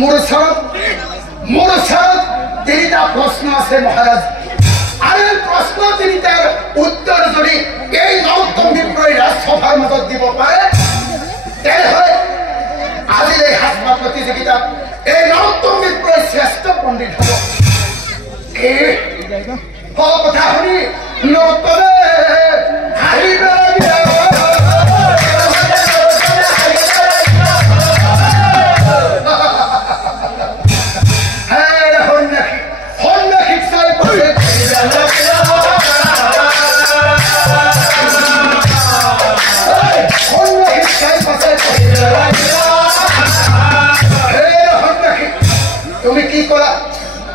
মোৰ ওচৰত তিনিটা প্ৰশ্ন আছে মহাৰাজ আৰু এই প্ৰশ্ন তিনিটাৰ উত্তৰ যদি এই নৰোত্তম বিপ্লৱী ৰাজসভাৰ মাজত দিব পাৰে তেনেহ'লে আজিৰ এই সাজপাৰ প্ৰতিযোগিতাত এই নৰোত্তম বিপ্লৱী শ্ৰেষ্ঠ পণ্ডিত হ'ব কথা শুনি নৰোত্তমে হাঁহিবে তুমি কি কৰা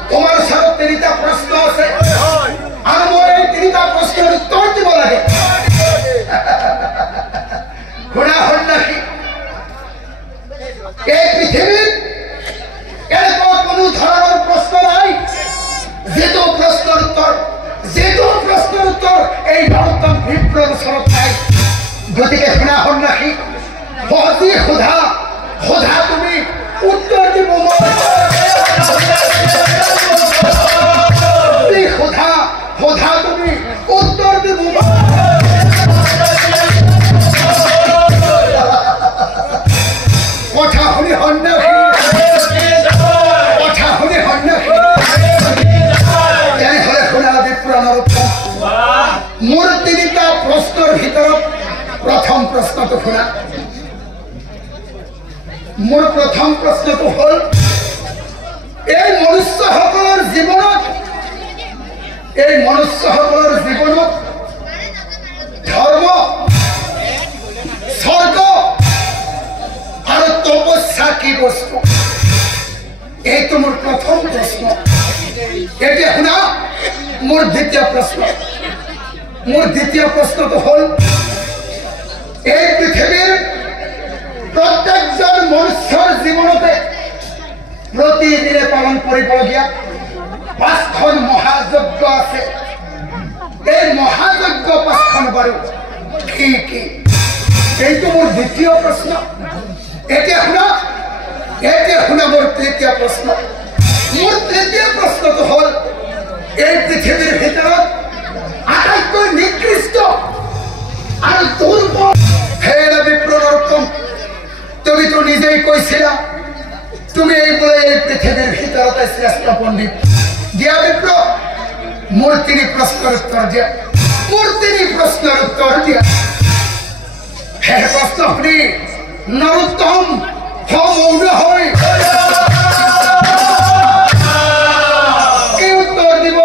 তোমাৰ ওচৰত তিনিটা প্ৰশ্ন আছে আৰু মই এই তিনিটা প্ৰশ্নৰ উত্তৰ দিব লাগে শুনা সন্যাসী এই পৃথিৱীত এনেকুৱা কোনো ধৰণৰ প্ৰশ্ন নাই যিটো প্ৰশ্নৰ উত্তৰ এই নৰোত্তম বিপ্লৱীৰ ওচৰত নাই গতিকে শুনা সন্যাসী সহজে সোধা তুমি উত্তৰ দিব সোধা তুমি উত্তৰ দিব কথা শুনি সন্যাসী তেনেহ'লে শুনা বিপ্লৱ নৰোত্তম মোৰ তিনিটা প্ৰশ্নৰ ভিতৰত প্ৰথম প্ৰশ্নটো শুনা মোৰ প্ৰথম প্ৰশ্নটো হ'ল এই মনুষ্যসকলৰ জীৱনত ধৰ্ম স্বৰ্গ আৰু তপস্যা কি বস্তু এইটো মোৰ প্ৰথম প্ৰশ্ন এতিয়া শুনা মোৰ দ্বিতীয় প্ৰশ্নটো হ'ল এই পৃথিৱীৰ প্ৰত্যেকজন মনুষ্যৰ জীৱনতে প্ৰতিদিনে পালন কৰিবলগীয়া 5খন মহাযজ্ঞ আছে এই মহাযজ্ঞ 5খন বাৰু কি এইটো মোৰ দ্বিতীয় প্ৰশ্ন এতিয়া শুনা মোৰ তৃতীয় প্ৰশ্ন মোৰ তৃতীয় প্ৰশ্নটো হ'ল এই পৃথিৱীৰ ভিতৰত আটাইতকৈ নিকৃষ্ট আৰু দুৰ্বল হে বিপ্লৱ নৰোত্তম তুমিতো নিজেই কৈছিলা তুমি এই পৃথিৱীৰ ভিতৰতে শ্ৰেষ্ঠ পণ্ডিত দিয়া বিপ্লৱ মোৰ তিনি প্ৰশ্নৰ উত্তৰ দিয়া হে প্ৰশ্ন শুনি নৰোত্তম মৌন হৈ কি উত্তৰ দিব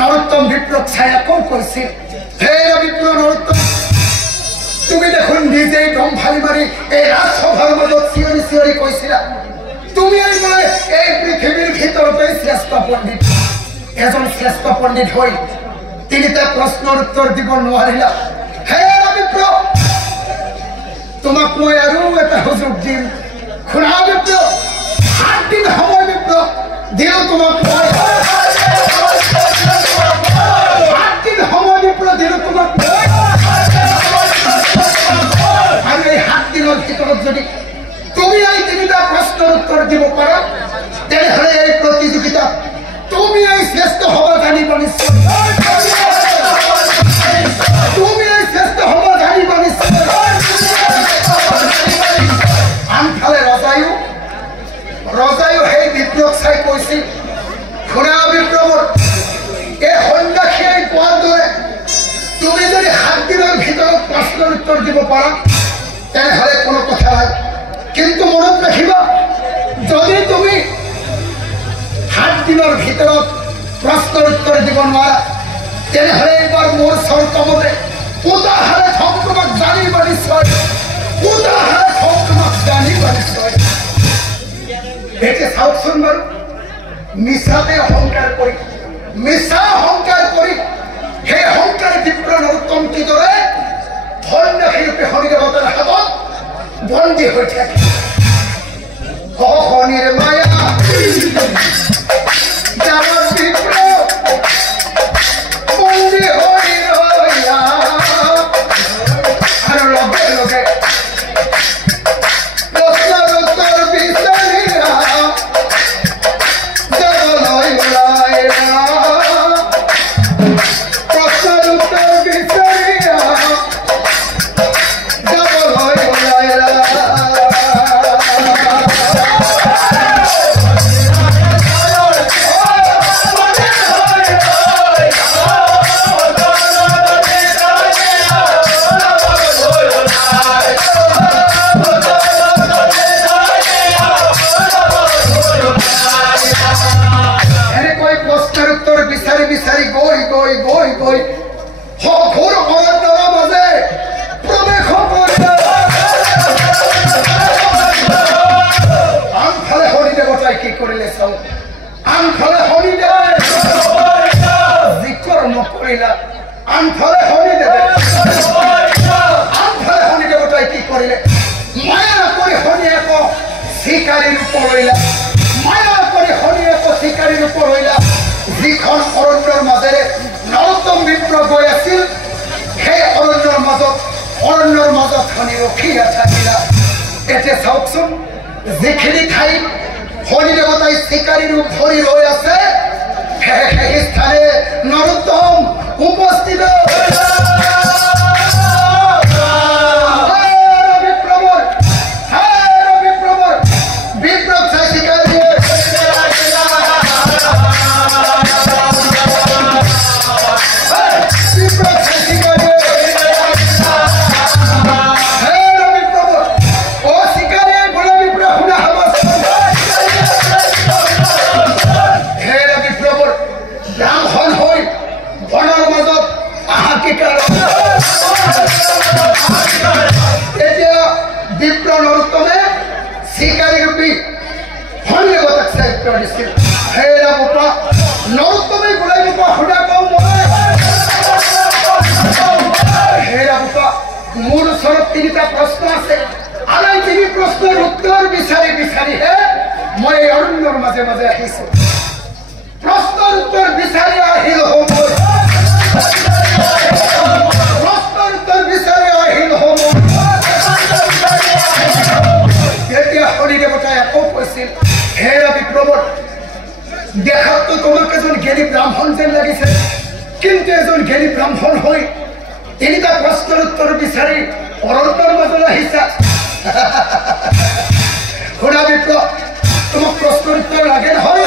নৰোত্তম বিপ্লৱ চাই আকৌ কৈছিল হে বিপ্লৱ নৰোত্তম তুমি দেখোন নিজেই দম ফালি মাৰি এই ৰাজসভাৰ মাজত চিঞৰি কৈছিলা তুমি এই পৃথিৱীৰ ভিতৰতে শ্ৰেষ্ঠ পণ্ডিত এজন শ্ৰেষ্ঠ পণ্ডিত হৈ তিনিটা প্ৰশ্নৰ উত্তৰ দিব নোৱাৰিলা হে বিপ্লৱ তোমাক মই আৰু এটা সুযোগ দিম শুনা বিপ্লৱ 7 দিন সময় বিপ্লৱ দিওঁ তোমাক আৰু এই 7 দিনৰ ভিতৰত যদি তুমি এই তিনিটা প্ৰশ্নৰ উত্তৰ দিব পাৰা তেনেহ'লে এই প্ৰতিযোগিতা তুমি এই শ্ৰেষ্ঠ হবা জানিব নিশ্চয় আনফালে ৰজায়ো সেই বিপ্লৱ চাই কৈছিল শুনা বিপ্লৱৰ এই সন্যাসীয়ে কোৱাৰ দৰে তুমি যদি 7 দিনৰ ভিতৰত প্ৰশ্নৰ উত্তৰ দিব পাৰা তেনেহ'লে কোনো কথা নাই কিন্তু মনত ৰাখিবা যদি তুমি 7 দিনৰ ভিতৰত প্ৰশ্নৰ উত্তৰ দিব নোৱাৰা তেনেহ'লে এইবাৰ মোৰ চৰ্ত মতে উদাহৰণ তোমাক জানিব নিশ্চয় এতে চাওকচোন বাৰু মিছাতে অহংকাৰ কৰি সেই অহংকাৰ বিপ্লৱ নৰোত্তম কিদৰে সন্যাসী ৰূপে শনিদেৱতাৰ হাতত বন্দী হৈ থাকে শনিৰ মায়া কৰিলে চাওঁ আনফালে শনিদেৱে যি কৰ্ম কৰিলা আনফালে শনিদেৱে শনিদেৱতাই কি কৰিলে মায়া কৰি শনিয়েক চিকাৰীৰ ৰূপ লৈলা মায়া কৰি শনিয়েক চিকাৰীৰ ৰূপ লৈলা যিখন অৰণ্যৰ মাজেৰে নৰোত্তম বিপ্ৰ গৈ আছিল সেই অৰণ্যৰ মাজত শনি ৰখি থাকিলা এতিয়া চাওকচোন যিখিনি ঠাইত শনি দেৱতাই চিকাৰী ৰূপ ধৰি ৰৈ আছে সেই স্থানে নৰোত্তম উপস্থিত মোৰ ওচৰত তিনিটা প্ৰশ্ন আছে আৰু এই তিনি প্ৰশ্নৰ উত্তৰ বিচাৰি বিচাৰিহে মই এই অৰণ্যৰ মাজে মাজে আহিছো প্ৰশ্নৰ উত্তৰ বিচাৰি আহিল এতিয়া শনি দেৱতাই আকৌ কৈছিল হে বিপ্ৰৱৰ দেখাততো তোমাক এজন জ্ঞানী ব্ৰাহ্মণ যেন লাগিছে কিন্তু এজন জ্ঞানী ব্ৰাহ্মণ হৈ তিনিটা প্ৰশ্নৰ উত্তৰ বিচাৰি অৰণ্যৰ মাজলৈ আহিছা শুনা বিপ্ৰ তোমাক প্ৰশ্নৰ উত্তৰ লাগে নহয়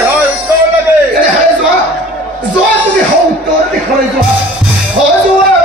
যোৱা তুমি উত্তৰ দিশলৈ যোৱা